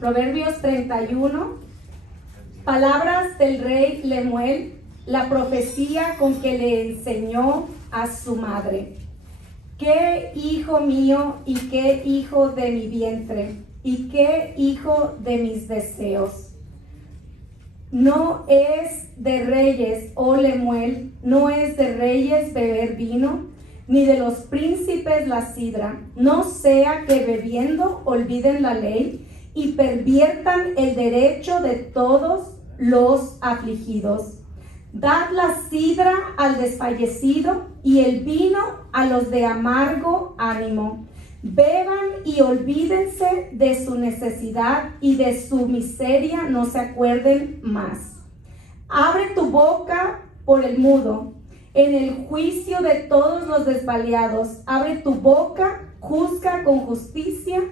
Proverbios 31, palabras del rey Lemuel, la profecía con que le enseñó a su madre. ¿Qué hijo mío y qué hijo de mi vientre y qué hijo de mis deseos? No es de reyes, oh Lemuel, no es de reyes beber vino, ni de los príncipes la sidra, no sea que bebiendo olviden la ley y perviertan el derecho de todos los afligidos. Dad la sidra al desfallecido y el vino a los de amargo ánimo. Beban y olvídense de su necesidad y de su miseria no se acuerden más. Abre tu boca por el mudo, en el juicio de todos los desvaliados. Abre tu boca, juzga con justicia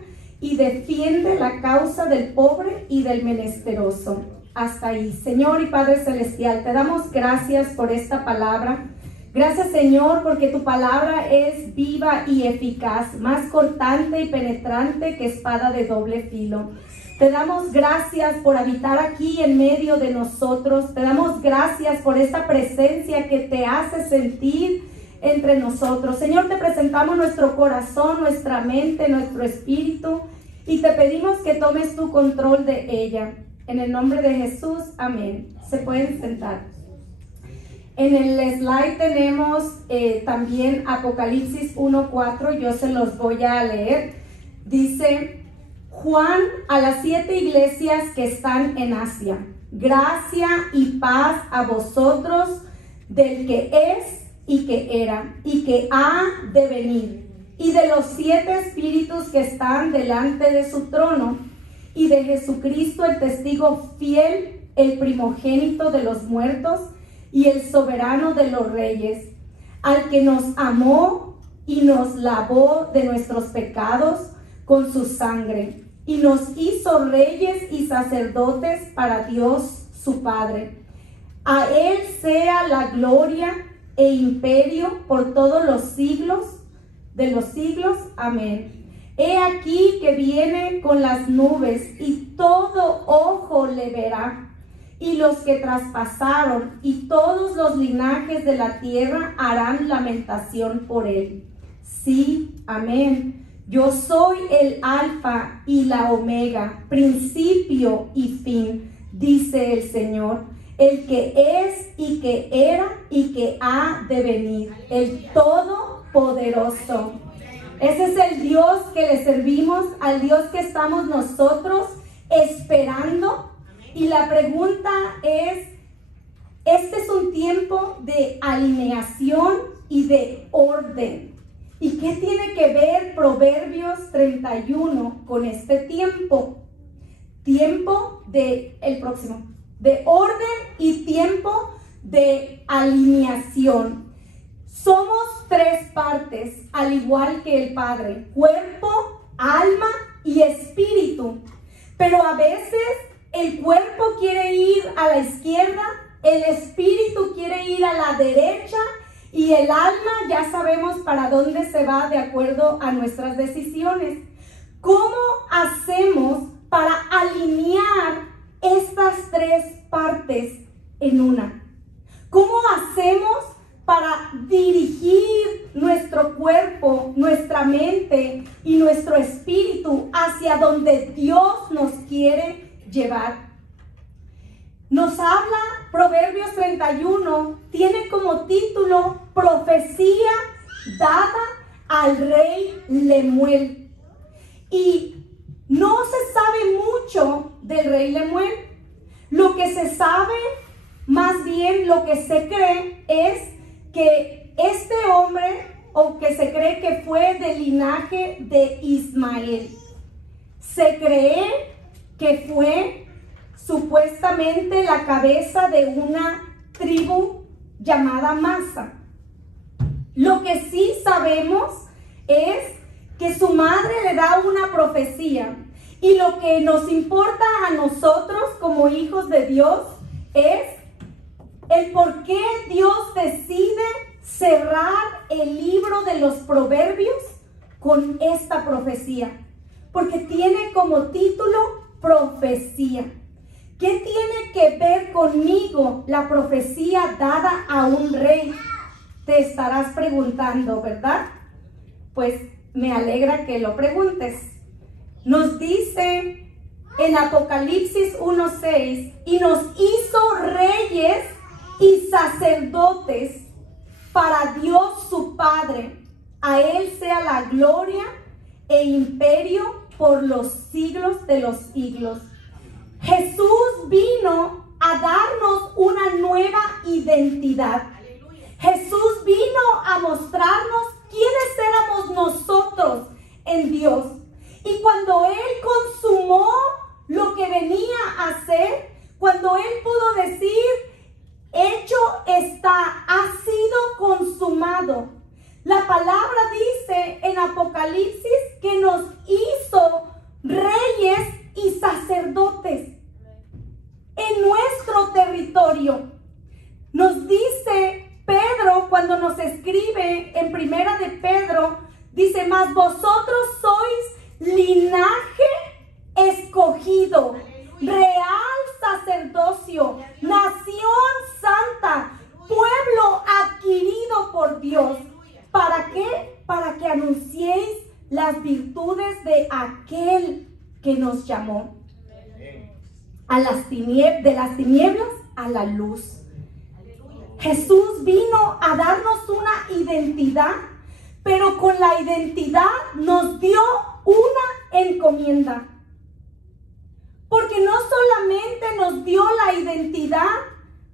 y defiende la causa del pobre y del menesteroso. Hasta ahí. Señor y Padre Celestial, te damos gracias por esta palabra. Gracias, Señor, porque tu palabra es viva y eficaz, más cortante y penetrante que espada de doble filo. Te damos gracias por habitar aquí en medio de nosotros. Te damos gracias por esta presencia que te hace sentir entre nosotros. Señor, te presentamos nuestro corazón, nuestra mente, nuestro espíritu y te pedimos que tomes tu control de ella. En el nombre de Jesús, amén. Se pueden sentar. En el slide tenemos también Apocalipsis 1:4. Yo se los voy a leer. Dice: Juan a las 7 iglesias que están en Asia. Gracia y paz a vosotros del que es y que era y que ha de venir, y de los 7 espíritus que están delante de su trono, y de Jesucristo el testigo fiel, el primogénito de los muertos y el soberano de los reyes, al que nos amó y nos lavó de nuestros pecados con su sangre, y nos hizo reyes y sacerdotes para Dios su Padre. A él sea la gloria e imperio por todos los siglos de los siglos. Amén. He aquí que viene con las nubes, y todo ojo le verá, y los que traspasaron, y todos los linajes de la tierra harán lamentación por él. Sí, amén. Yo soy el Alfa y la Omega, principio y fin, dice el Señor, el que es y que era y que ha de venir, el Todopoderoso. Ese es el Dios que le servimos, al Dios que estamos nosotros esperando. Y la pregunta es, este es un tiempo de alineación y de orden. ¿Y qué tiene que ver Proverbios 31 con este tiempo? Tiempo de orden y tiempo de alineación. Somos 3 partes, al igual que el Padre: cuerpo, alma y espíritu. Pero a veces el cuerpo quiere ir a la izquierda, el espíritu quiere ir a la derecha y el alma ya sabemos para dónde se va de acuerdo a nuestras decisiones. ¿Cómo hacemos para alinear estas 3 partes en una? ¿Cómo hacemos para dirigir nuestro cuerpo, nuestra mente y nuestro espíritu hacia donde Dios nos quiere llevar? Nos habla Proverbios 31, tiene como título Profecía dada al rey Lemuel. Y no se sabe mucho del rey Lemuel. Lo que se sabe, más bien lo que se cree, es que este hombre, o que se cree que fue del linaje de Ismael. Se cree que fue supuestamente la cabeza de una tribu llamada Masa. Lo que sí sabemos es que su madre le da una profecía, y lo que nos importa a nosotros como hijos de Dios es el por qué Dios decide cerrar el libro de los Proverbios con esta profecía, porque tiene como título profecía. ¿Qué tiene que ver conmigo la profecía dada a un rey? Te estarás preguntando, ¿verdad? Pues me alegra que lo preguntes. Nos dice en Apocalipsis 1:6, y nos hizo reyes y sacerdotes para Dios su Padre. A Él sea la gloria e imperio por los siglos de los siglos. Jesús vino a darnos una nueva identidad. Jesús vino a mostrarnos quiénes éramos nosotros en Dios. Y cuando Él consumó lo que venía a hacer, cuando Él pudo decir, hecho está, ha sido consumado. La palabra dice en Apocalipsis que nos hizo reyes y sacerdotes en nuestro territorio. Nos dice Pedro cuando nos escribe en Primera de Pedro, dice, mas vosotros sois linaje escogido, real sacerdocio, nación santa, pueblo adquirido por Dios. ¿Para qué? Para que anunciéis las virtudes de aquel que nos llamó de las tinieblas a la luz. Jesús vino a darnos una identidad, pero con la identidad nos dio una encomienda. Porque no solamente nos dio la identidad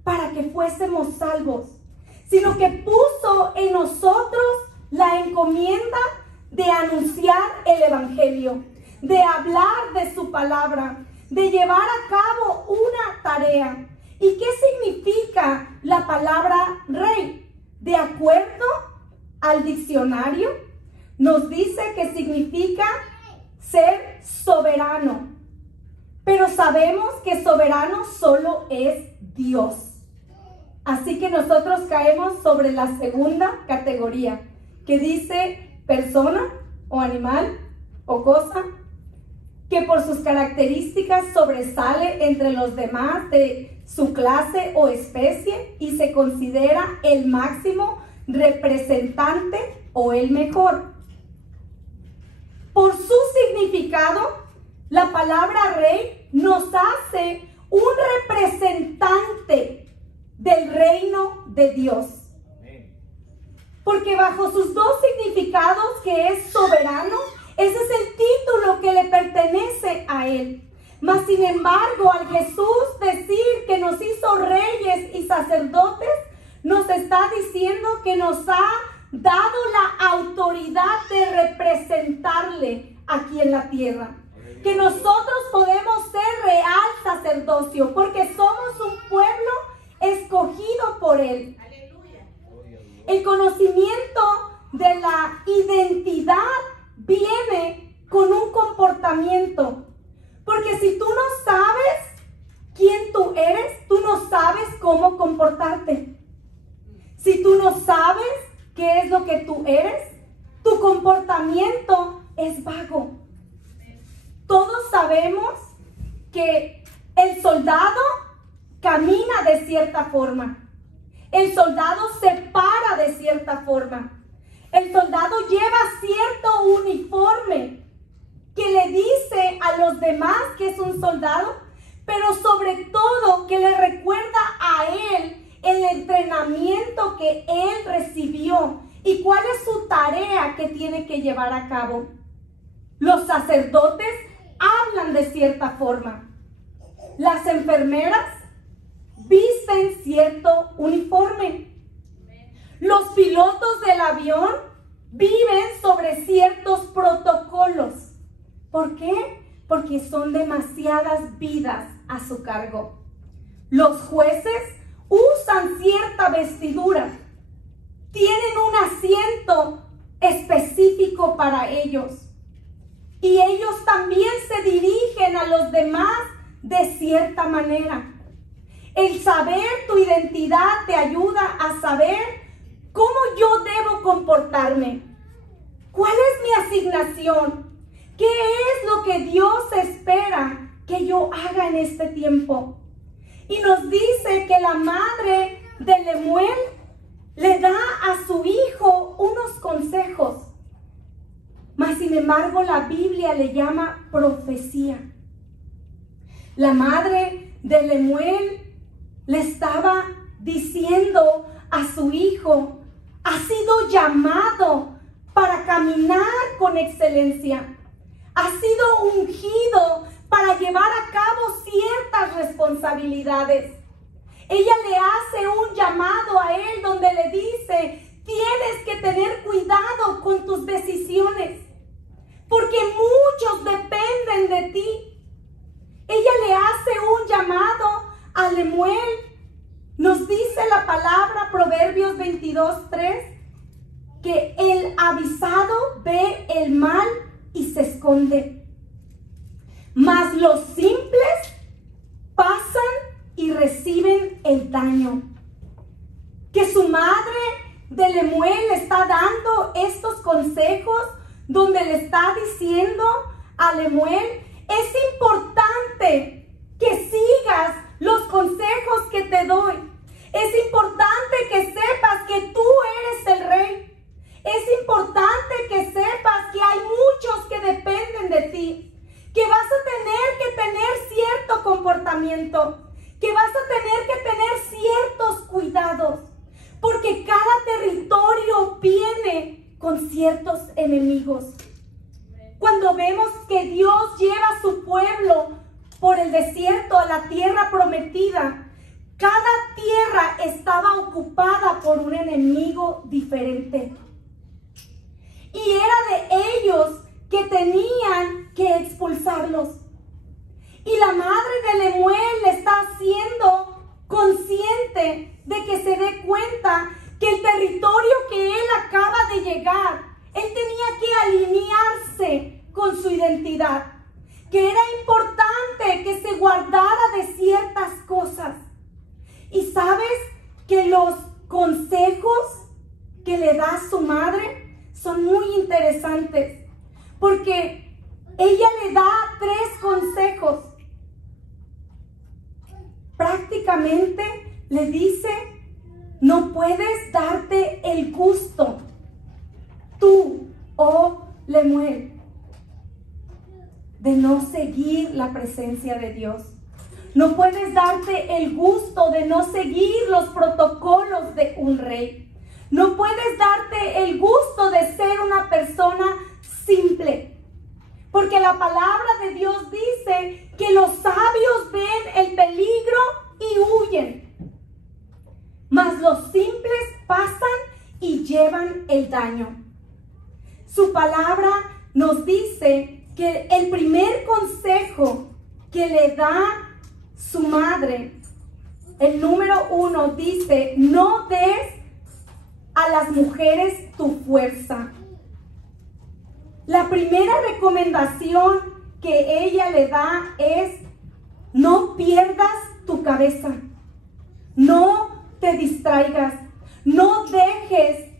para que fuésemos salvos, sino que puso en nosotros la encomienda de anunciar el evangelio, de hablar de su palabra, de llevar a cabo una tarea. ¿Y qué significa la palabra rey? De acuerdo al diccionario, nos dice que significa ser soberano. Pero sabemos que soberano solo es Dios. Así que nosotros caemos sobre la segunda categoría, que dice persona o animal o cosa que por sus características sobresale entre los demás de su clase o especie y se considera el máximo representante o el mejor. Por su significado, la palabra rey nos hace un representante del reino de Dios. Porque bajo sus dos significados, que es soberano, ese es el título que le pertenece a Él. Mas sin embargo, al Jesús decir que nos hizo reyes y sacerdotes, nos está diciendo que nos ha dado la autoridad de representarle aquí en la tierra. Que nosotros podemos ser real sacerdocio, porque somos un pueblo escogido por Él. El conocimiento de la identidad viene con un comportamiento. Porque si tú no sabes quién tú eres, tú no sabes cómo comportarte. Si tú no sabes qué es lo que tú eres, tu comportamiento es vago. Todos sabemos que el soldado camina de cierta forma. El soldado se para de cierta forma. El soldado lleva cierto uniforme que le dice a los demás que es un soldado, pero sobre todo que le recuerda a él el entrenamiento que él recibió y cuál es su tarea que tiene que llevar a cabo. Los sacerdotes hablan de cierta forma. Las enfermeras visten cierto uniforme. Los pilotos del avión viven sobre ciertos protocolos. ¿Por qué? Porque son demasiadas vidas a su cargo. Los jueces usan cierta vestidura. Tienen un asiento específico para ellos. Y ellos también se dirigen a los demás de cierta manera. El saber tu identidad te ayuda a saber cómo yo debo comportarme. ¿Cuál es mi asignación? ¿Qué es lo que Dios espera que yo haga en este tiempo? Y nos dice que la madre de Lemuel le da a su hijo unos consejos. Mas sin embargo la Biblia le llama profecía. La madre de Lemuel le estaba diciendo a su hijo: has sido llamado para caminar con excelencia. Has sido ungido para llevar a cabo ciertas responsabilidades. Ella le hace un llamado a él donde le dice: tienes que tener cuidado con tus decisiones, porque muchos dependen de ti. Ella le hace un llamado a Lemuel. Nos dice la palabra, Proverbios 22:3, que el avisado ve el mal y se esconde, mas los simples pasan y reciben el daño. Que su madre de Lemuel le está dando estos consejos, donde le está diciendo a Lemuel: es importante que sigas los consejos que te doy. Es importante que sepas que tú eres el rey. Es importante que sepas que hay muchos que dependen de ti, que vas a tener que tener cierto comportamiento, que vas a tener que tener ciertos cuidados, porque cada territorio viene con ciertos enemigos. Cuando vemos que Dios lleva a su pueblo por el desierto a la tierra prometida, cada tierra estaba ocupada por un enemigo diferente. Y era de ellos que tenían que expulsarlos. Y la madre de Lemuel le está haciendo consciente de que se dé cuenta que el territorio que él acaba de llegar, él tenía que alinearse con su identidad, que era importante que se guardara de ciertas cosas. Y sabes que los consejos que le da su madre son muy interesantes, porque ella le da 3 consejos. Prácticamente le dice: no puedes darte el gusto, tú, oh Lemuel, de no seguir la presencia de Dios. No puedes darte el gusto de no seguir los protocolos de un rey. No puedes darte el gusto de ser una persona simple. Porque la palabra de Dios dice que los sabios ven el peligro y huyen, mas los simples pasan y llevan el daño. Su palabra nos dice que el primer consejo que le da su madre, el número 1, dice: no des a las mujeres tu fuerza. La primera recomendación que ella le da es: no pierdas tu cabeza, no te distraigas, no dejes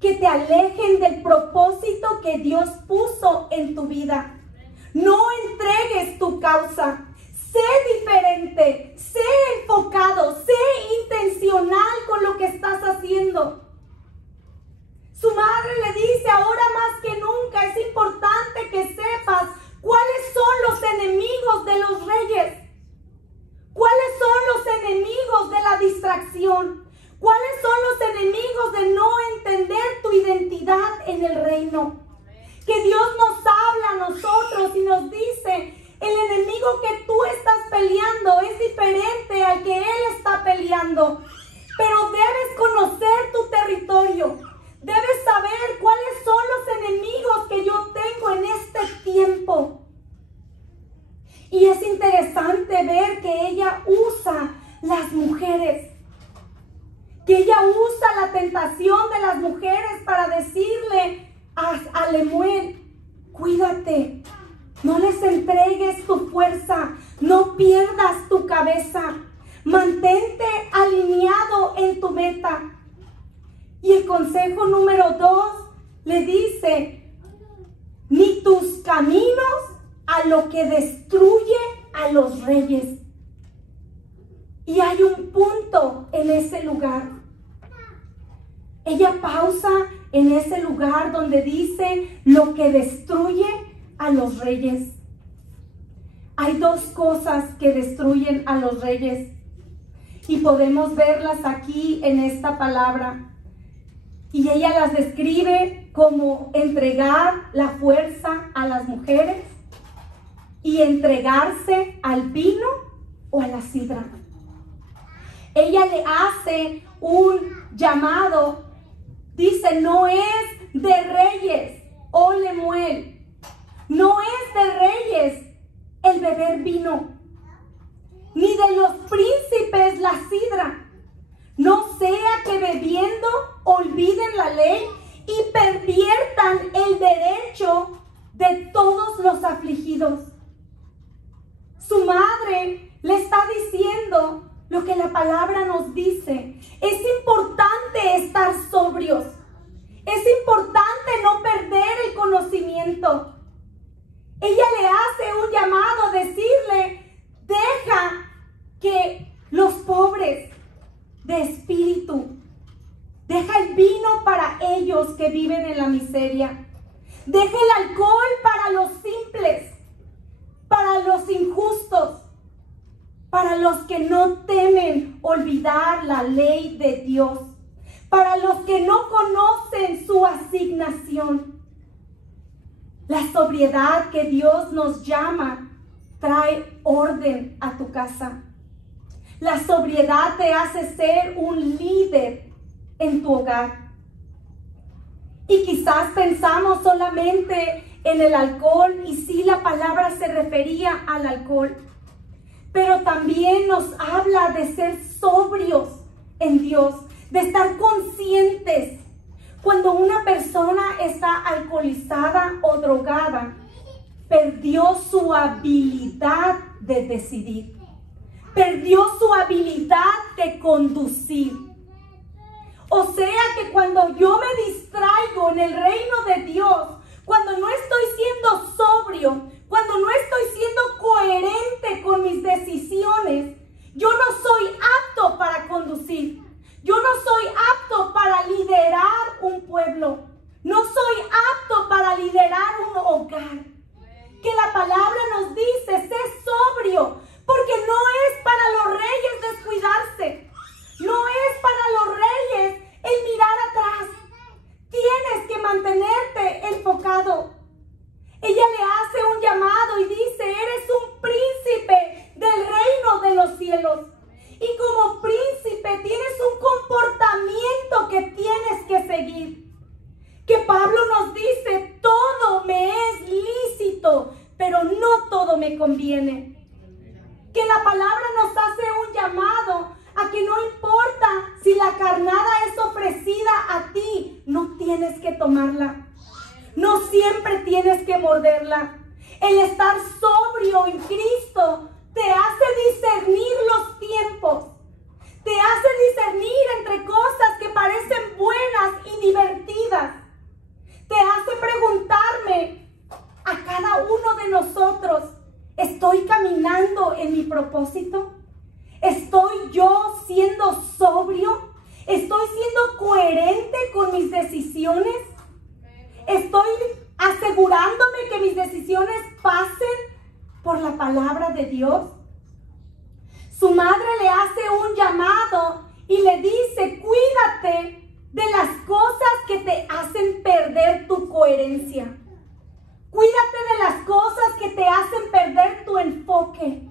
que te alejen del propósito que Dios puso en tu vida. No entregues tu causa. Sé diferente, sé enfocado, sé intencional con lo que estás haciendo. Su madre le dice: ahora más que nunca es importante que sepas cuáles son los enemigos de los reyes, cuáles son los enemigos de la distracción, cuáles son los enemigos de no entender tu identidad en el reino. Que Dios nos habla a nosotros y nos dice: el enemigo que tú estás peleando es diferente al que él está peleando, pero debes conocer tu territorio. Debes saber cuáles son los enemigos que yo tengo en este tiempo. Y es interesante ver que ella usa las mujeres, que ella usa la tentación de las mujeres para decirle a Lemuel: cuídate, no les entregues tu fuerza, no pierdas tu cabeza, mantente alineado en tu meta. Y el consejo número 2 le dice: ni tus caminos a lo que destruye a los reyes. Y hay un punto en ese lugar. Ella pausa en ese lugar donde dice lo que destruye a los reyes. Hay dos cosas que destruyen a los reyes y podemos verlas aquí en esta palabra. Y ella las describe como entregar la fuerza a las mujeres y entregarse al vino o a la sidra. Ella le hace un llamado, dice, no es de reyes, oh Lemuel, no es de reyes el beber vino, ni de los príncipes la sidra, no sea que bebiendo olviden la ley y perviertan el derecho de todos los afligidos. Su madre le está diciendo lo que la palabra nos dice. Es importante estar sobrios. Es importante no perder el conocimiento. Ella le hace un llamado a decirle, deja que los pobres de espíritu, deja el vino para ellos que viven en la miseria. Deja el alcohol para los simples, para los injustos, para los que no temen olvidar la ley de Dios, para los que no conocen su asignación. La sobriedad que Dios nos llama trae orden a tu casa. La sobriedad te hace ser un líder en tu hogar. Y quizás pensamos solamente en el alcohol, y sí, la palabra se refería al alcohol, pero también nos habla de ser sobrios en Dios, de estar conscientes. Cuando una persona está alcoholizada o drogada, perdió su habilidad de decidir, perdió su habilidad de conducir. O sea que cuando yo me distraigo en el reino de Dios, cuando no estoy siendo sobrio, cuando no estoy siendo coherente con mis decisiones, yo no soy apto para conducir. Yo no soy apto para liderar un pueblo. No soy apto para liderar un hogar. Que la palabra nos dice, sé sobrio, porque no es para los reyes descuidarse. No es para los reyes el mirar atrás. Tienes que mantenerte enfocado. Ella le hace un llamado y dice, eres un príncipe del reino de los cielos. Y como príncipe tienes un comportamiento que tienes que seguir. Que Pablo nos dice, todo me es lícito, pero no todo me conviene. Que la palabra nos hace un llamado a que no importa si la carnada es ofrecida a ti, no tienes que tomarla. No siempre tienes que morderla. El estar sobrio en Cristo te hace discernir los tiempos. Te hace discernir entre cosas que parecen buenas y divertidas. Te hace preguntarme a cada uno de nosotros, ¿estoy caminando en mi propósito? ¿Estoy yo siendo sobrio? ¿Estoy siendo coherente con mis decisiones? ¿Estoy asegurándome que mis decisiones pasen por la palabra de Dios? Su madre le hace un llamado y le dice, cuídate de las cosas que te hacen perder tu coherencia. Cuídate de las cosas que te hacen perder tu enfoque.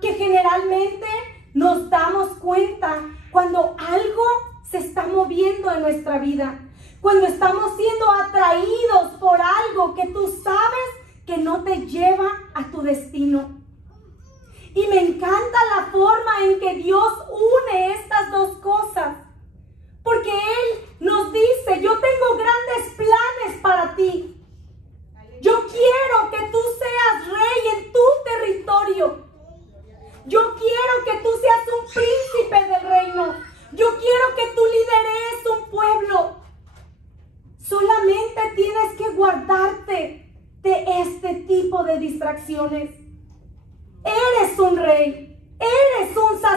Que generalmente nos damos cuenta cuando algo se está moviendo en nuestra vida. Cuando estamos siendo atraídos por algo que tú sabes que no te lleva a tu destino. Y me encanta la forma en que Dios une estas dos cosas. Porque Él nos dice, yo tengo grandes planes para ti. Yo quiero que tú seas rey en tu territorio. Yo quiero que tú seas un príncipe del reino. Yo quiero que tú lideres un pueblo. Solamente tienes que guardarte de este tipo de distracciones.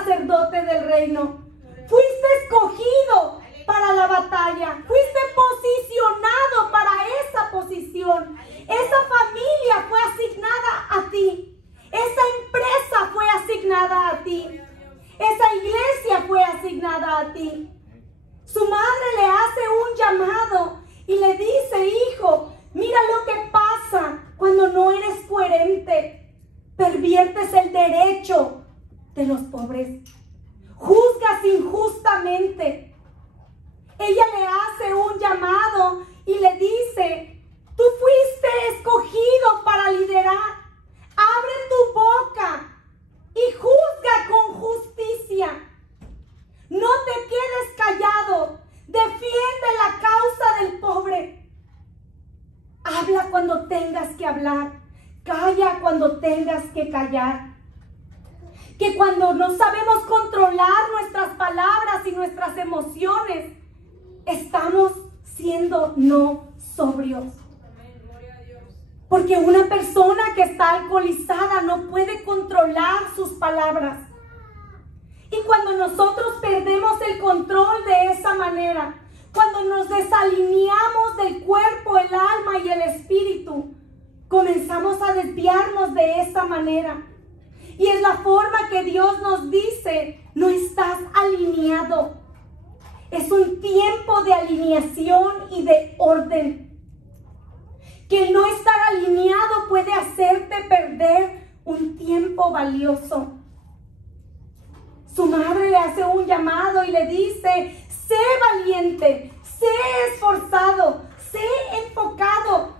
sacerdote del reino. Fuiste escogido para la batalla. Fuiste posicionado para esa posición. Esa familia fue asignada a ti. Esa empresa fue asignada a ti. Esa iglesia fue asignada a ti. Su madre le hace un llamado y le dice: hijo, mira lo que pasa cuando no eres coherente. Perviertes el derecho de los pobres. Juzgas injustamente. Ella le hace un llamado y le dice: tú fuiste escogido para liderar. Abre tu boca y juzga con justicia. No te quedes callado. Defiende la causa del pobre. Habla cuando tengas que hablar. Calla cuando tengas que callar. Que cuando no sabemos controlar nuestras palabras y nuestras emociones, estamos siendo no sobrios. Porque una persona que está alcoholizada no puede controlar sus palabras. Y cuando nosotros perdemos el control de esa manera, cuando nos desalineamos del cuerpo, el alma y el espíritu, comenzamos a desviarnos de esa manera. Y es la forma que Dios nos dice: no estás alineado. Es un tiempo de alineación y de orden. Que el no estar alineado puede hacerte perder un tiempo valioso. Su madre le hace un llamado y le dice: sé valiente, sé esforzado, sé enfocado.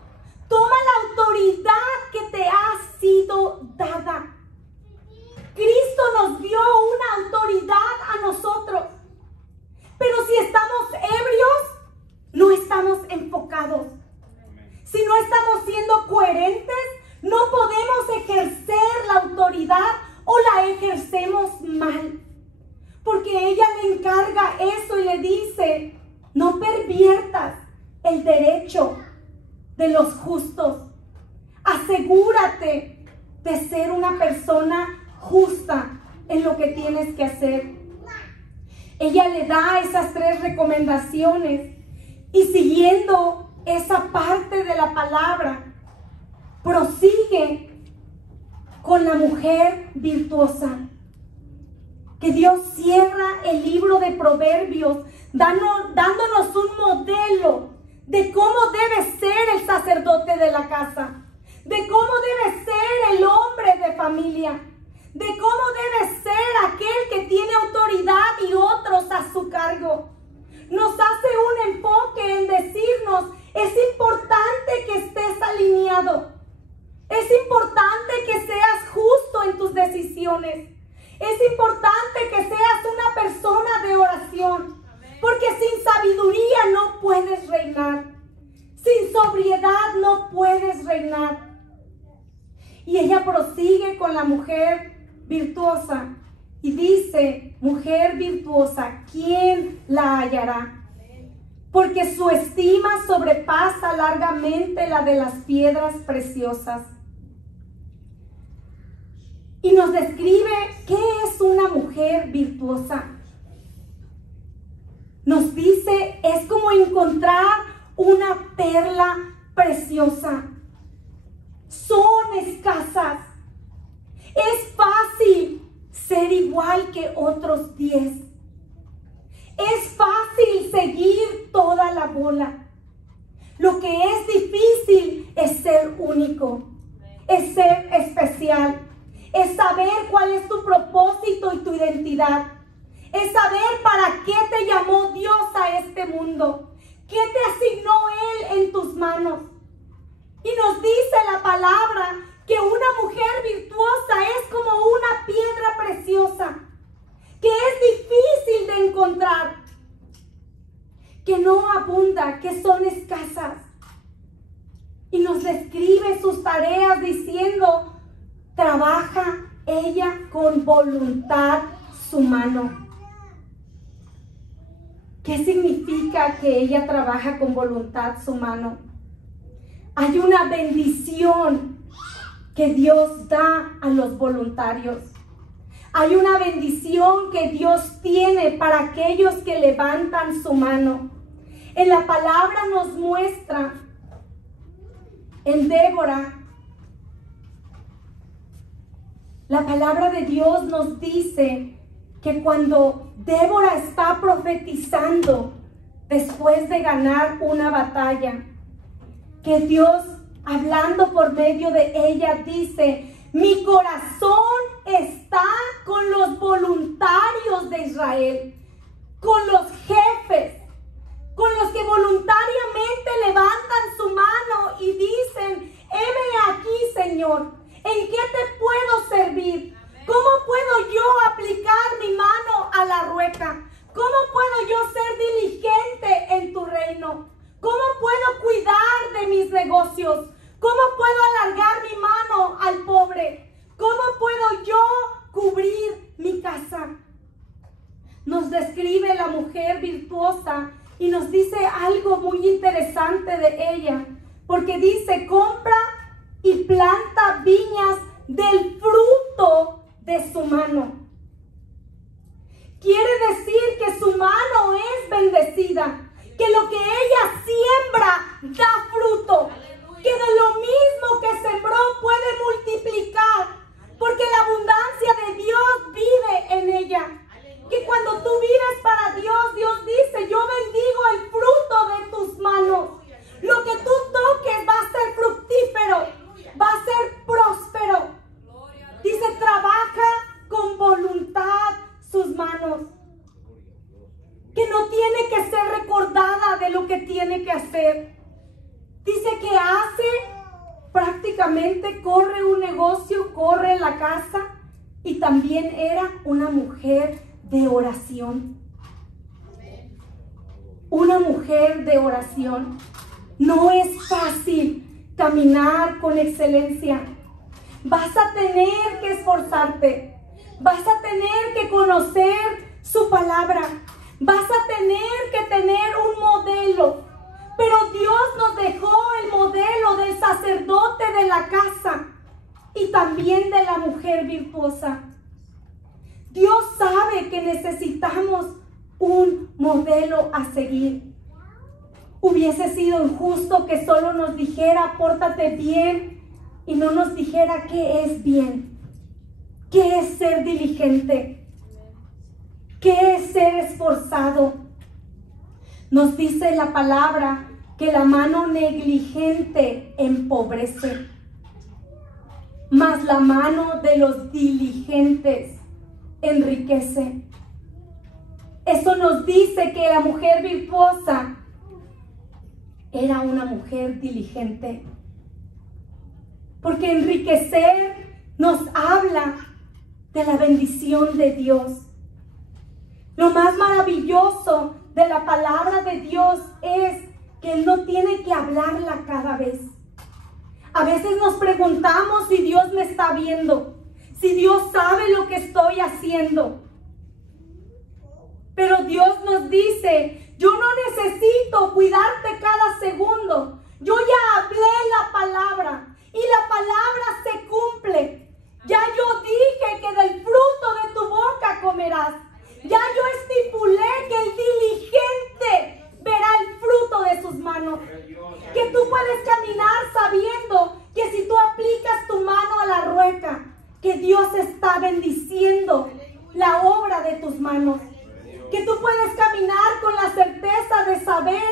Toma la autoridad que te ha sido dada. Cristo nos dio una autoridad a nosotros. Pero si estamos ebrios, no estamos enfocados. Si no estamos siendo coherentes, no podemos ejercer la autoridad o la ejercemos mal. Porque ella le encarga eso y le dice: no perviertas el derecho de los justos. Asegúrate de ser una persona justa en lo que tienes que hacer. Ella le da esas 3 recomendaciones y siguiendo esa parte de la palabra, prosigue con la mujer virtuosa. Que Dios cierra el libro de Proverbios dándonos un modelo de cómo debe ser el sacerdote de la casa, de cómo debe ser el hombre de familia, de cómo debe ser aquel que tiene autoridad y otros a su cargo. Nos hace un enfoque en decirnos: es importante que estés alineado. Es importante que seas justo en tus decisiones. Es importante que seas una persona de oración. Porque sin sabiduría no puedes reinar. Sin sobriedad no puedes reinar. Y ella prosigue con la mujer virtuosa y dice: mujer virtuosa, ¿quién la hallará? Porque su estima sobrepasa largamente la de las piedras preciosas. Y nos describe qué es una mujer virtuosa. Nos dice: es como encontrar una perla preciosa. Son escasas. Es fácil ser igual que otros 10. Es fácil seguir toda la bola. Lo que es difícil es ser único, es ser especial, es saber cuál es tu propósito y tu identidad, es saber para qué te llamó Dios a este mundo, qué te asignó Él en tus manos. Y nos dice la palabra que una mujer virtuosa es como una piedra preciosa, que es difícil de encontrar, que no abunda, que son escasas. Y nos describe sus tareas diciendo: trabaja ella con voluntad su mano. ¿Qué significa que ella trabaja con voluntad su mano? Hay una bendición que Dios da a los voluntarios. Hay una bendición que Dios tiene para aquellos que levantan su mano. En la palabra nos muestra en Débora, la palabra de Dios nos dice que cuando Débora está profetizando después de ganar una batalla, que Dios, hablando por medio de ella, dice: mi corazón está con los voluntarios de Israel, con los jefes, con los que voluntariamente levantan su mano y dicen: heme aquí, Señor, ¿en qué te puedo servir? ¿Cómo puedo yo aplicar mi mano a la rueca? ¿Cómo puedo yo ser diligente en tu reino? ¿Cómo puedo cuidar de mis negocios? ¿Cómo puedo alargar mi mano al pobre? ¿Cómo puedo yo cubrir mi casa? Nos describe la mujer virtuosa y nos dice algo muy interesante de ella, porque dice: compra y planta viñas del fruto de su mano. Quiere decir que su mano es bendecida, que lo que ella siembra da fruto, que de lo mismo que sembró puede multiplicar, porque la abundancia de Dios vive en ella. Que cuando tú vives para Dios, Dios dice: yo bendigo el fruto de tus manos. Lo que tú toques va a ser fructífero, va a ser próspero. Dice: trabaja con voluntad sus manos, que no tiene que ser recordada de lo que tiene que hacer. Dice que hace, prácticamente corre un negocio, corre la casa, y también era una mujer de oración. Una mujer de oración. No es fácil caminar con excelencia. Vas a tener que esforzarte. Vas a tener que conocer su palabra. Vas a tener que tener un modelo. Pero Dios nos dejó el modelo del sacerdote de la casa y también de la mujer virtuosa. Dios sabe que necesitamos un modelo a seguir. Hubiese sido injusto que solo nos dijera: pórtate bien, y no nos dijera qué es bien, qué es ser diligente, qué es ser esforzado. Nos dice la palabra que la mano negligente empobrece, mas la mano de los diligentes enriquece. Eso nos dice que la mujer virtuosa era una mujer diligente, porque enriquecer nos habla de la bendición de Dios. Lo más maravilloso de la palabra de Dios es que Él no tiene que hablarla cada vez. A veces nos preguntamos si Dios me está viendo, si Dios sabe lo que estoy haciendo. Pero Dios nos dice: yo no necesito cuidarte cada segundo. Yo ya hablé la palabra y la palabra se cumple. Ya yo dije que del fruto de tu boca comerás. Ya yo estipulé que el diligente verá el fruto de sus manos. Que tú puedes caminar sabiendo que si tú aplicas tu mano a la rueca, que Dios está bendiciendo la obra de tus manos. Que tú puedes caminar con la certeza de saber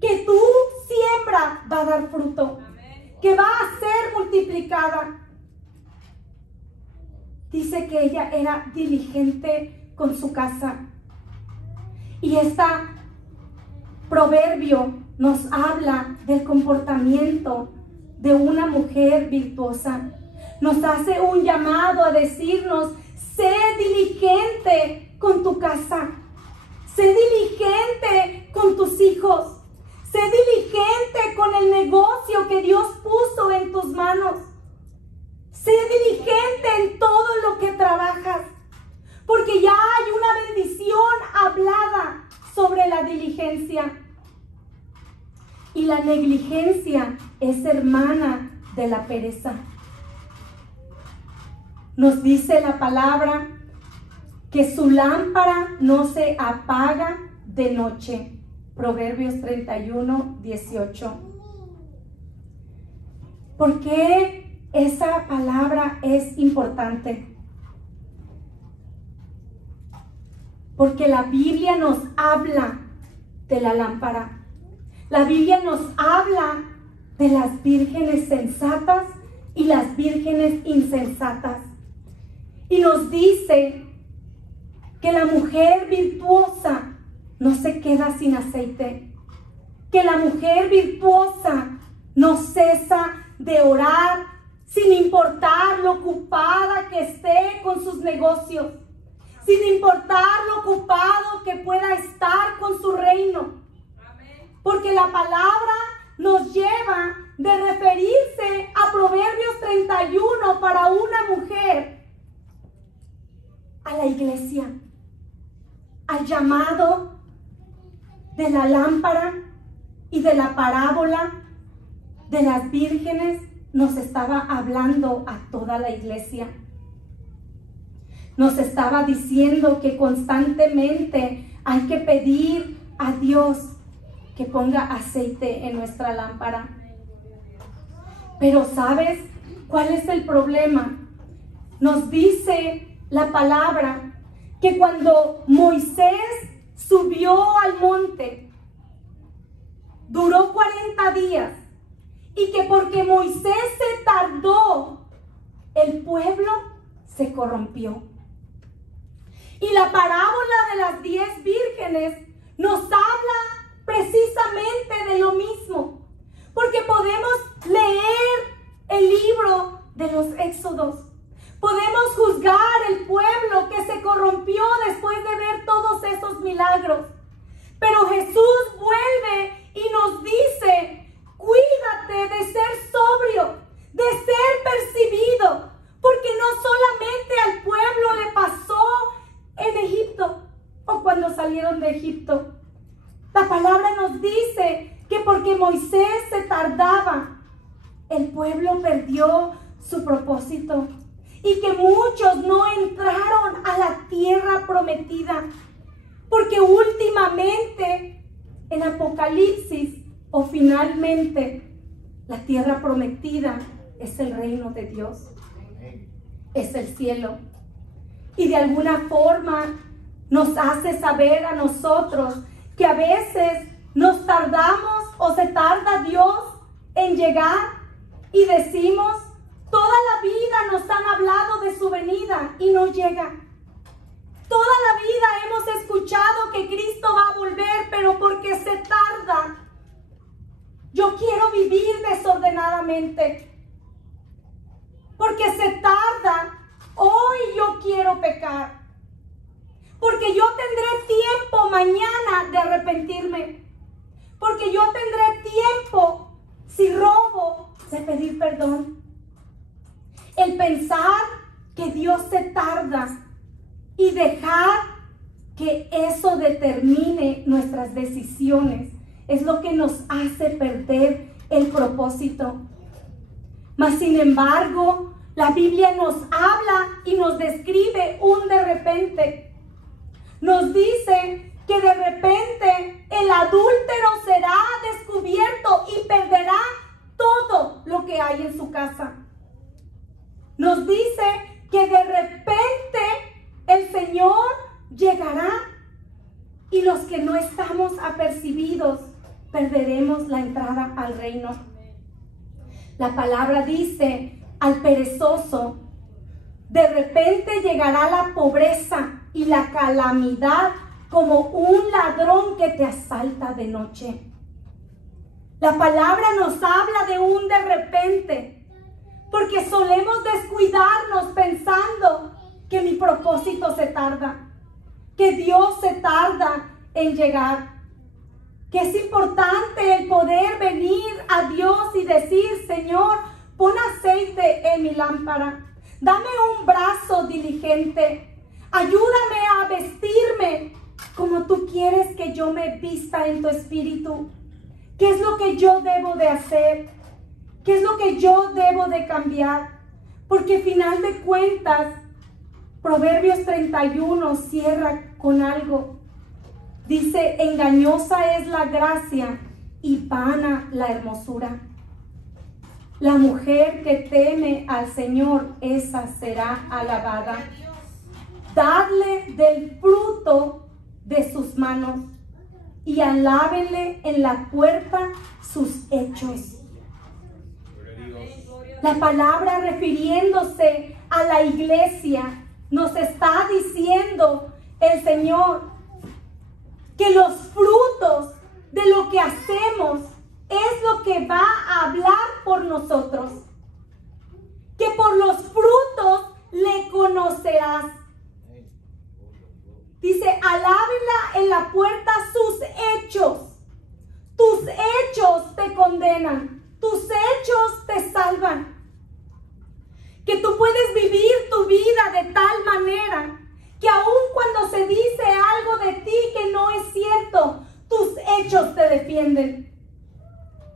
que tu siembra va a dar fruto, que va a ser multiplicada. Dice que ella era diligente con su casa. Y este proverbio nos habla del comportamiento de una mujer virtuosa. Nos hace un llamado a decirnos: sé diligente con tu casa. Sé diligente con tus hijos. Sé diligente con el negocio que Dios puso en tus manos. Sé diligente en todo lo que trabajas, porque ya hay una bendición hablada sobre la diligencia. Y la negligencia es hermana de la pereza. Nos dice la palabra que su lámpara no se apaga de noche. Proverbios 31, 18. ¿Por qué esa palabra es importante? Porque la Biblia nos habla de la lámpara. La Biblia nos habla de las vírgenes sensatas y las vírgenes insensatas. Y nos dice que la mujer virtuosa no se queda sin aceite. Que la mujer virtuosa no cesa de orar sin importar lo ocupada que esté con sus negocios. Sin importar lo ocupado que pueda estar con su reino. Porque la palabra nos lleva de referirse a Proverbios 31 para una mujer, a la iglesia, al llamado de la lámpara y de la parábola de las vírgenes. Nos estaba hablando a toda la iglesia. Nos estaba diciendo que constantemente hay que pedir a Dios que ponga aceite en nuestra lámpara. Pero ¿sabes cuál es el problema? Nos dice la palabra que cuando Moisés subió al monte, duró 40 días, y que porque Moisés se tardó, el pueblo se corrompió. Y la parábola de las 10 vírgenes nos habla precisamente de lo mismo. Porque podemos leer el libro de los Éxodos. Podemos juzgar el pueblo que se corrompió después de ver todos esos milagros. Pero Jesús vuelve y nos dice: cuídate de ser sobrio, de ser percibido. Porque no solamente al pueblo le pasó en Egipto o cuando salieron de Egipto. La palabra nos dice que porque Moisés se tardaba, el pueblo perdió su propósito y que muchos no entraron a la tierra prometida. Porque últimamente en Apocalipsis, o finalmente, la tierra prometida es el reino de Dios, es el cielo. Y de alguna forma nos hace saber a nosotros que a veces nos tardamos o se tarda Dios en llegar y decimos: toda la vida nos han hablado de su venida y no llega. Toda la vida hemos escuchado que Cristo va a volver, pero porque se tarda. Yo quiero vivir desordenadamente. Porque se tarda. Hoy yo quiero pecar. Porque yo tendré tiempo mañana de arrepentirme. Porque yo tendré tiempo, si robo, de pedir perdón. El pensar que Dios se tarda y dejar que eso determine nuestras decisiones es lo que nos hace perder el propósito. Mas sin embargo, la Biblia nos habla y nos describe un de repente. Nos dice que de repente el adúltero será descubierto y perderá todo lo que hay en su casa. Nos dice que de repente el Señor llegará y los que no estamos apercibidos perderemos la entrada al reino. La palabra dice: al perezoso, de repente llegará la pobreza y la calamidad como un ladrón que te asalta de noche. La palabra nos habla de un de repente, porque solemos descuidarnos pensando que mi propósito se tarda, que Dios se tarda en llegar, que es importante el poder venir a Dios y decir: Señor, pon aceite en mi lámpara, dame un brazo diligente, ayúdame a vestirme como tú quieres que yo me vista en tu espíritu. ¿Qué es lo que yo debo de hacer? ¿Qué es lo que yo debo de cambiar? Porque al final de cuentas, Proverbios 31 cierra con algo. Dice, engañosa es la gracia y vana la hermosura. La mujer que teme al Señor, esa será alabada. Dadle del fruto de sus manos y alábenle en la puerta sus hechos. La palabra, refiriéndose a la iglesia, nos está diciendo el Señor que los frutos de lo que hacemos es lo que va a hablar por nosotros. Que por los frutos le conocerás. Dice, alábenla en la puerta sus hechos. Tus hechos te condenan. Tus hechos te salvan. Que tú puedes vivir tu vida de tal manera que aun cuando se dice algo de ti que no es cierto, tus hechos te defienden.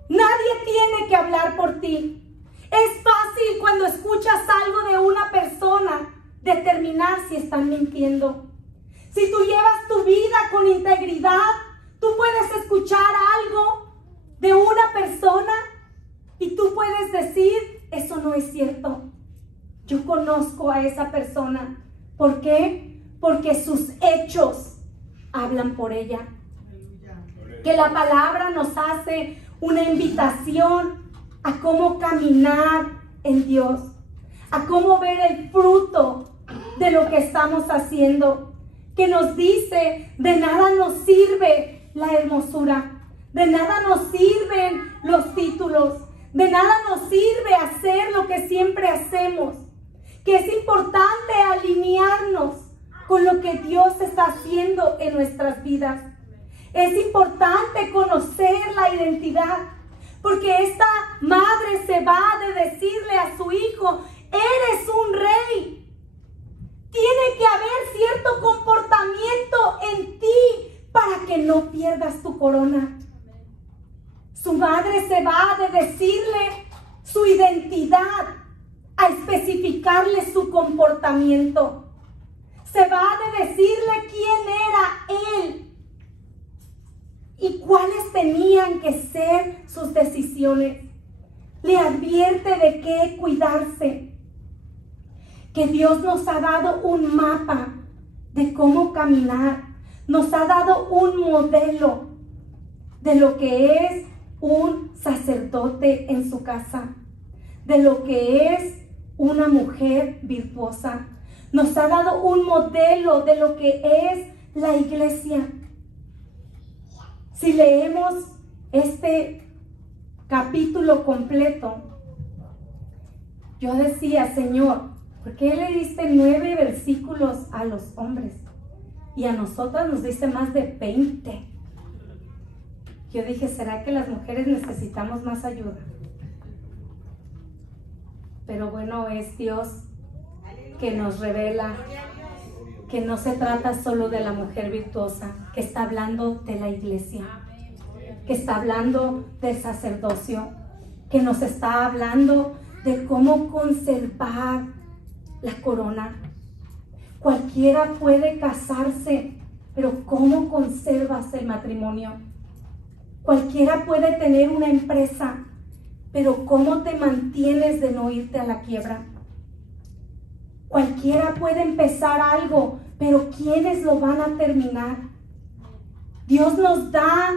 Nadie tiene que hablar por ti. Es fácil cuando escuchas algo de una persona determinar si están mintiendo. Si tú llevas tu vida con integridad, tú puedes escuchar algo de una persona y tú puedes decir, eso no es cierto. Yo conozco a esa persona. ¿Por qué? Porque sus hechos hablan por ella. Que la palabra nos hace una invitación a cómo caminar en Dios, a cómo ver el fruto de lo que estamos haciendo. Que nos dice, de nada nos sirve la hermosura, de nada nos sirven los títulos, de nada nos sirve hacer lo que siempre hacemos. Que es importante alinearnos con lo que Dios está haciendo en nuestras vidas. Es importante conocer la identidad, porque esta madre se va de decirle a su hijo, eres un rey. Tiene que haber cierto comportamiento en ti para que no pierdas tu corona. Su madre se va de decirle su identidad a especificarle su comportamiento. Se va de decirle quién era él y cuáles tenían que ser sus decisiones. Le advierte de qué cuidarse. Que Dios nos ha dado un mapa de cómo caminar. Nos ha dado un modelo de lo que es un sacerdote en su casa, de lo que es una mujer virtuosa. Nos ha dado un modelo de lo que es la iglesia. Si leemos este capítulo completo, yo decía, Señor, ¿por qué le diste 9 versículos a los hombres? Y a nosotras nos diste más de 20. Yo dije, ¿será que las mujeres necesitamos más ayuda? Pero bueno, es Dios que nos revela que no se trata solo de la mujer virtuosa, que está hablando de la iglesia, que está hablando del sacerdocio, que nos está hablando de cómo conservar la corona. Cualquiera puede casarse, pero ¿cómo conservas el matrimonio? Cualquiera puede tener una empresa, pero ¿cómo te mantienes de no irte a la quiebra? Cualquiera puede empezar algo, pero ¿quiénes lo van a terminar? Dios nos da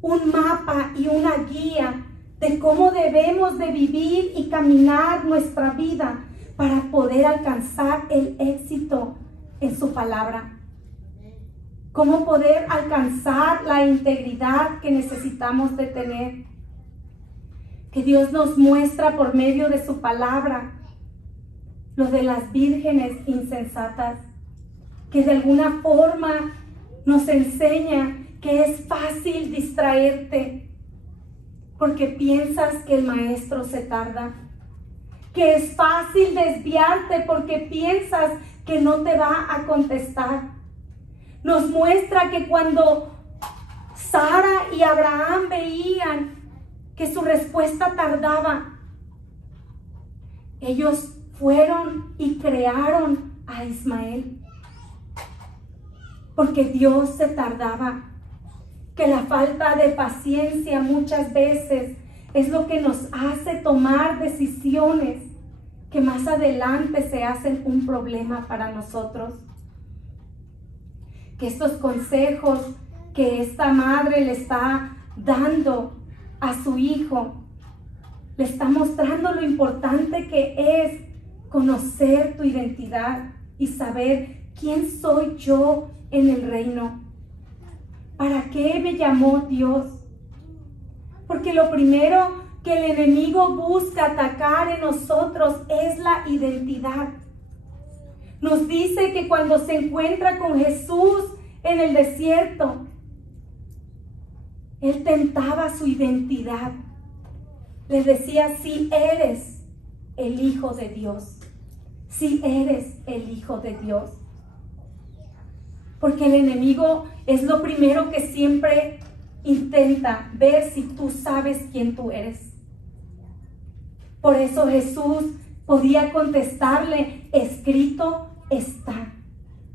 un mapa y una guía de cómo debemos de vivir y caminar nuestra vida para poder alcanzar el éxito en su palabra. Cómo poder alcanzar la integridad que necesitamos de tener. Que Dios nos muestra por medio de su palabra lo de las vírgenes insensatas, que de alguna forma nos enseña que es fácil distraerte porque piensas que el maestro se tarda, que es fácil desviarte porque piensas que no te va a contestar. Nos muestra que cuando Sara y Abraham veían que su respuesta tardaba, ellos fueron y crearon a Ismael. Porque Dios se tardaba. Que la falta de paciencia muchas veces es lo que nos hace tomar decisiones que más adelante se hacen un problema para nosotros. Que estos consejos que esta madre le está dando a su hijo, le está mostrando lo importante que es conocer tu identidad y saber quién soy yo en el reino. ¿Para qué me llamó Dios? Porque lo primero que el enemigo busca atacar en nosotros es la identidad. Nos dice que cuando se encuentra con Jesús en el desierto, Él tentaba su identidad. Le decía, si eres el Hijo de Dios, si eres el Hijo de Dios. Porque el enemigo es lo primero que siempre intenta ver si tú sabes quién tú eres. Por eso Jesús podía contestarle, escrito está.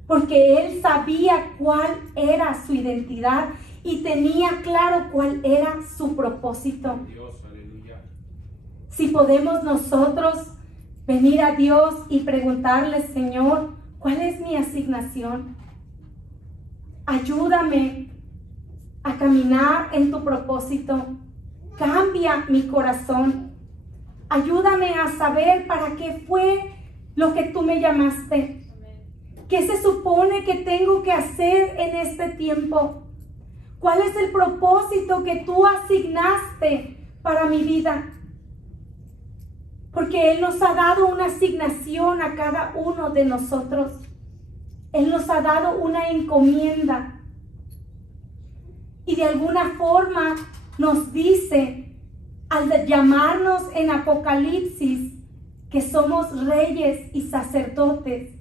Porque Él sabía cuál era su identidad y tenía claro cuál era su propósito. Dios, aleluya. Si podemos nosotros venir a Dios y preguntarle, Señor, ¿cuál es mi asignación? Ayúdame a caminar en tu propósito. Cambia mi corazón. Ayúdame a saber para qué fue lo que tú me llamaste. ¿Qué se supone que tengo que hacer en este tiempo? ¿Cuál es el propósito que tú asignaste para mi vida? Porque Él nos ha dado una asignación a cada uno de nosotros. Él nos ha dado una encomienda. Y de alguna forma nos dice, al llamarnos en Apocalipsis, que somos reyes y sacerdotes,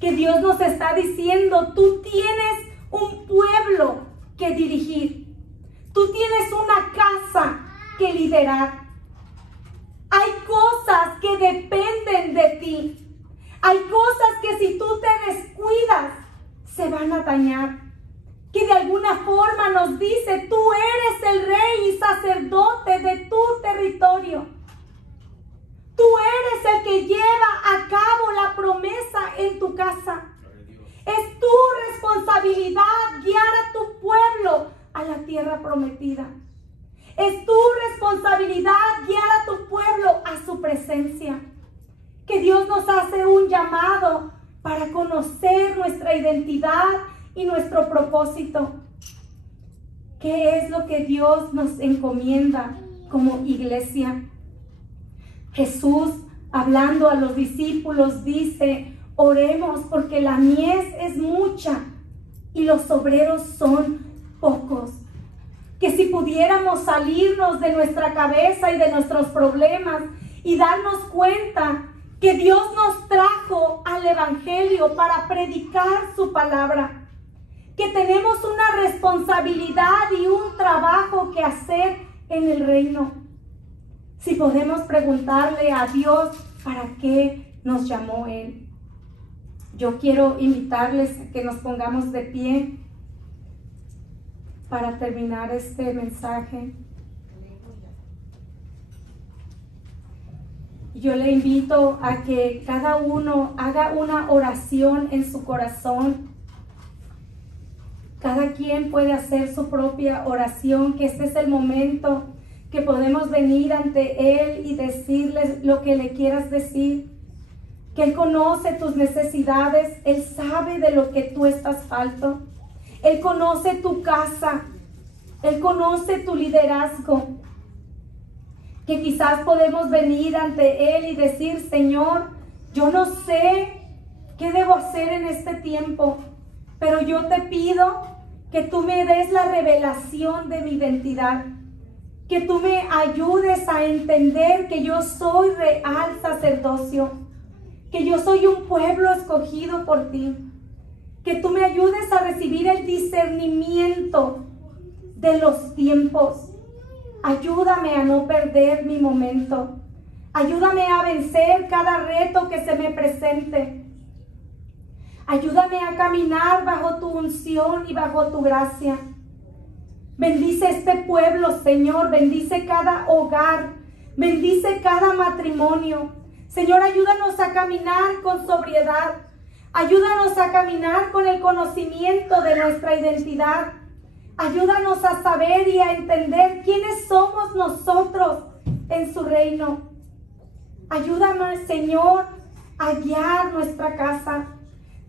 que Dios nos está diciendo, tú tienes un pueblo que dirigir, tú tienes una casa que liderar. Hay cosas que dependen de ti, hay cosas que si tú te descuidas, se van a dañar. Que de alguna forma nos dice, tú eres el rey y sacerdote de tu territorio. Tú eres el que lleva a cabo la promesa en tu casa. Es tu responsabilidad guiar a tu pueblo a la tierra prometida. Es tu responsabilidad guiar a tu pueblo a su presencia. Que Dios nos hace un llamado para conocer nuestra identidad y nuestro propósito. ¿Qué es lo que Dios nos encomienda como iglesia? Jesús, hablando a los discípulos, dice, oremos porque la mies es mucha y los obreros son pocos. Que si pudiéramos salirnos de nuestra cabeza y de nuestros problemas y darnos cuenta que Dios nos trajo al Evangelio para predicar su palabra, que tenemos una responsabilidad y un trabajo que hacer en el reino. Si podemos preguntarle a Dios para qué nos llamó Él. Yo quiero invitarles a que nos pongamos de pie para terminar este mensaje. Yo le invito a que cada uno haga una oración en su corazón. Cada quien puede hacer su propia oración, que este es el momento que podemos venir ante Él y decirle lo que le quieras decir. Que Él conoce tus necesidades, Él sabe de lo que tú estás falto. Él conoce tu casa, Él conoce tu liderazgo. Que quizás podemos venir ante Él y decir, Señor, yo no sé qué debo hacer en este tiempo, pero yo te pido que tú me des la revelación de mi identidad, que tú me ayudes a entender que yo soy real sacerdocio, que yo soy un pueblo escogido por ti, que tú me ayudes a recibir el discernimiento de los tiempos. Ayúdame a no perder mi momento. Ayúdame a vencer cada reto que se me presente. Ayúdame a caminar bajo tu unción y bajo tu gracia. Bendice este pueblo, Señor. Bendice cada hogar. Bendice cada matrimonio. Señor, ayúdanos a caminar con sobriedad. Ayúdanos a caminar con el conocimiento de nuestra identidad. Ayúdanos a saber y a entender quiénes somos nosotros en su reino. Ayúdanos, Señor, a guiar nuestra casa.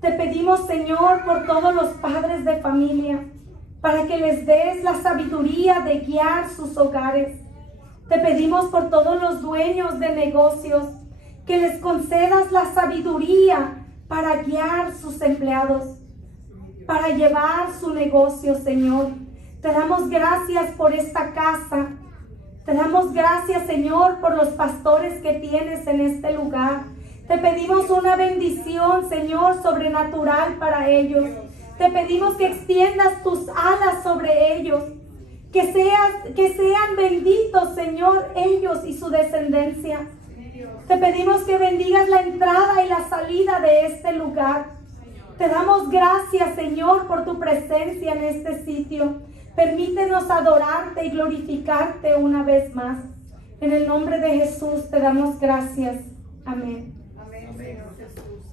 Te pedimos, Señor, por todos los padres de familia, para que les des la sabiduría de guiar sus hogares. Te pedimos por todos los dueños de negocios, que les concedas la sabiduría para guiar sus empleados, para llevar su negocio, Señor. Te damos gracias por esta casa. Te damos gracias, Señor, por los pastores que tienes en este lugar. Te pedimos una bendición, Señor, sobrenatural para ellos. Te pedimos que extiendas tus alas sobre ellos. Que sean benditos, Señor, ellos y su descendencia. Te pedimos que bendigas la entrada y la salida de este lugar. Te damos gracias, Señor, por tu presencia en este sitio. Permítenos adorarte y glorificarte una vez más. En el nombre de Jesús te damos gracias. Amén. Amén, Señor Jesús.